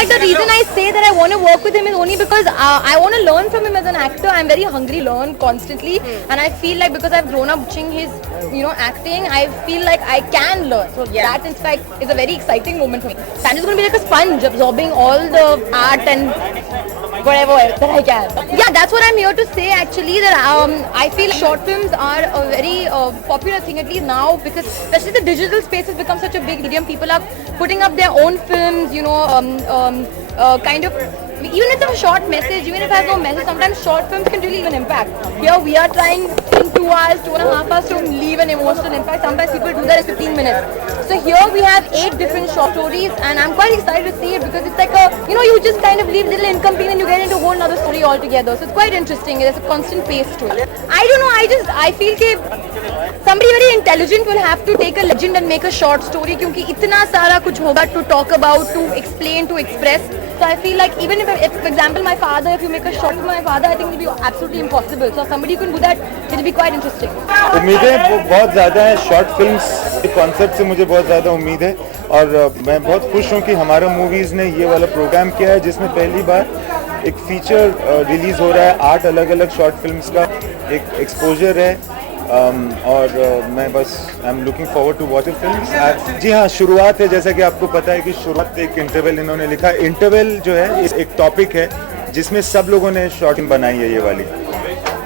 fact, the reason I say that I want to work with him is only because I want to learn from him as an actor. I'm very hungry, learn constantly, and I feel like because I've grown up watching his, acting, I feel like I can learn. So that, in fact, is a very exciting moment for me. Sanjay's going to be like a sponge, absorbing all the art and whatever else that I can. Yeah, that's what I'm here to say actually, that I feel short films are a very popular thing, at least now, because especially the digital space has become such a big medium. People are putting up their own films, kind of, even if it's a short message, even if it has no message, sometimes short films can really even impact. Here we are trying in 2 hours, 2.5 hours to leave an emotional impact. Sometimes people do that in 15 minutes. So here we have 8 different short stories, and I'm quite excited to see it because it's like you just kind of leave a little incomplete and you get into a whole other story altogether. So it's quite interesting. There's a constant pace to it. I don't know, I feel that somebody very intelligent will have to take a legend and make a short story, क्योंकि इतना सारा कुछ होगा to talk about, to explain, to express. So I feel like even if for example, my father, if you make a short with my father, I think it will be absolutely impossible. So somebody who can do that, it will be quite interesting. उम्मीदें बहुत ज़्यादा हैं short films के concept से, मुझे बहुत ज़्यादा उम्मीद है और मैं बहुत खुश हूँ कि हमारा मूवीज़ ने ये वाला प्रोग्राम किया है जिसमें पहली बार एक फीचर रिलीज़ हो रहा है 8 अलग अलग शॉर्ट फिल्म्स का एक एक्सपोजर है। और मैं बस I am looking forward to watch film. जी हाँ, शुरुआत है, जैसा कि आपको पता है कि शुरुआत एक इंटरवल इन्होंने लिखा है। इंटरवल जो है एक टॉपिक है जिसमें सब लोगों ने शॉर्ट फिल्म बनाई है ये वाली,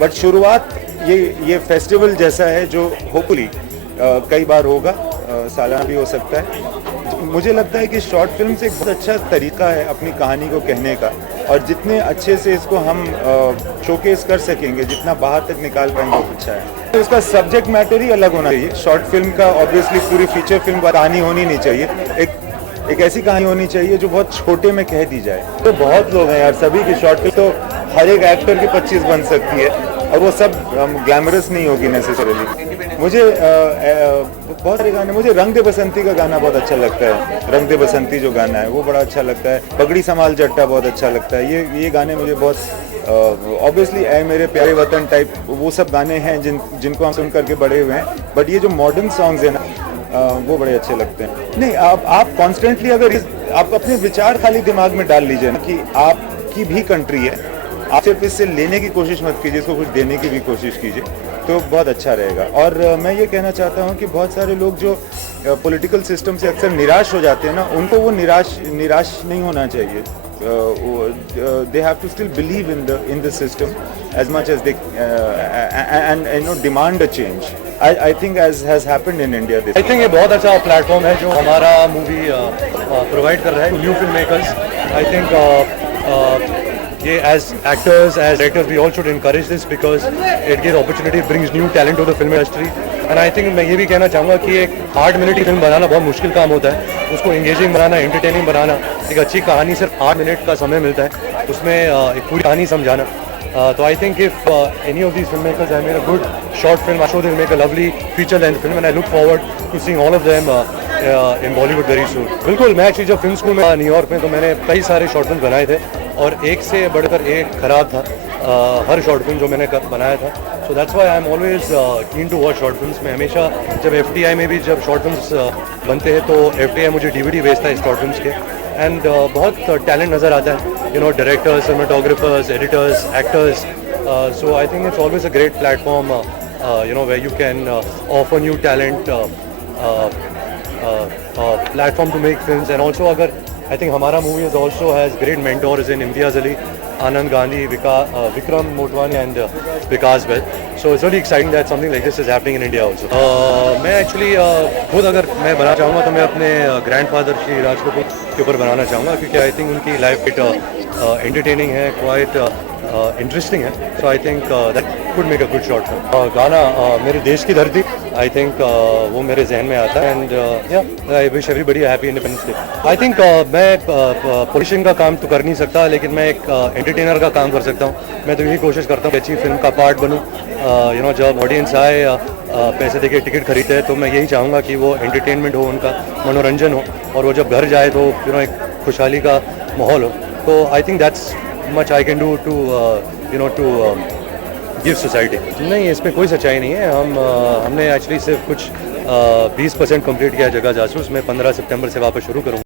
बट शुरुआत ये फेस्टिवल जैसा है जो होपफुली कई बार होगा, सालाना भी हो सकता है। मुझे लगता है कि शॉर्ट फिल्म से एक बहुत अच्छा तरीका है अपनी कहानी को कहने का, और जितने अच्छे से इसको हम शोकेस कर सकेंगे, जितना बाहर तक निकाल पाएंगे वो अच्छा है। तो उसका सब्जेक्ट मैटर ही अलग होना चाहिए। शॉर्ट फिल्म का ऑब्वियसली पूरी फीचर फिल्म कहानी होनी नहीं चाहिए, एक ऐसी कहानी होनी चाहिए जो बहुत छोटे में कह दी जाए। तो बहुत लोग हैं यार, सभी की शॉर्ट फिल्म तो हर एक एक्टर की 25 बन सकती है, और वो सब ग्लैमरस नहीं होगी नेसेसरली। मुझे बहुत सारे गाने, मुझे रंग दे बसंती का गाना बहुत अच्छा लगता है। रंग दे बसंती जो गाना है वो बड़ा अच्छा लगता है। पगड़ी संभाल जट्टा बहुत अच्छा लगता है। ये गाने मुझे बहुत ऑब्वियसली ऐ मेरे प्यारे वतन टाइप वो सब गाने हैं जिनको हम सुन करके बड़े हुए हैं, बट ये जो मॉडर्न सॉन्ग्स हैं ना वो बड़े अच्छे लगते हैं। नहीं, आप कॉन्स्टेंटली अगर आप अपने विचार खाली दिमाग में डाल लीजिए ना कि आपकी भी कंट्री है, आप सिर्फ इससे लेने की कोशिश मत कीजिए, इसको कुछ देने की भी कोशिश कीजिए, तो बहुत अच्छा रहेगा। और मैं ये कहना चाहता हूँ कि बहुत सारे लोग जो पॉलिटिकल सिस्टम से अक्सर निराश हो जाते हैं ना, उनको वो निराश नहीं होना चाहिए। they have to still believe in the system as much as they and demand a change. I think as has happened in India. I think ये बहुत अच्छा प्लेटफॉर्म है जो हमारा मूवी प्रोवाइड कर रहा है new film makers. I think ये as actors, as directors, we all should encourage this because it gives opportunity, brings new talent to the film industry. And I think मैं ये भी कहना चाहूँगा कि एक 8 मिनट की फिल्म बनाना बहुत मुश्किल काम होता है। उसको एंगेजिंग बनाना, एंटरटेनिंग बनाना, एक अच्छी कहानी सिर्फ 8 मिनट का समय मिलता है, उसमें एक पूरी कहानी समझाना। तो I think if any of these filmmakers have made a good short film, I'm sure they'll make a lovely feature-length film, and I look forward to seeing all of them in Bollywood very soon. बिल्कुल, मैं actually जब film school में New York में, तो मैंने कई सारे short film बनाए थे और एक से बढ़कर एक खराब था हर शॉर्ट फिल्म जो मैंने बनाया था। So that's why I am always keen to watch short films. मैं हमेशा जब FTI में भी जब शॉर्ट फिल्म्स बनते हैं तो FTI मुझे DVD भेजता है शॉर्ट फिल्म्स के, एंड बहुत टैलेंट नज़र आता है, directors, cinematographers, editors, actors. So I think it's always a great platform where you can offer new talent, platform to make films. And also अगर I think हमारा movie also has great mentors in Imtiaz Ali, Anand Gandhi, Vikram Motwani and Vikas Bell. So it's really exciting that something like this is happening in India also. मैं actually खुद अगर मैं बनाना चाहूँगा तो मैं अपने grandfather Shri Raj Kapoor के ऊपर बनाना चाहूँगा, क्योंकि I think उनकी life entertaining है, quite interesting है। So I think that could make a good short film. गाना मेरे देश की धरती, I think वो मेरे जहन में आता है, and yeah, I wish everybody a happy Independence Day. I think मैं पॉलिटिशियन का काम तो कर नहीं सकता, लेकिन मैं एक एंटरटेनर का काम कर सकता हूँ। मैं तो यही कोशिश करता हूँ अच्छी फिल्म का पार्ट बनूँ। जब ऑडियंस आए, पैसे देके टिकट खरीदते हैं, तो मैं यही चाहूँगा कि वो एंटरटेनमेंट हो, उनका मनोरंजन हो, और वो जब घर जाए तो एक खुशहाली का माहौल हो। तो I think that's much I can do to give society. नहीं, इसमें कोई सच्चाई नहीं है। हमने एक्चुअली सिर्फ कुछ 20% कंप्लीट किया जगह जासूस। मैं 15 सितंबर से वापस शुरू करूँगा।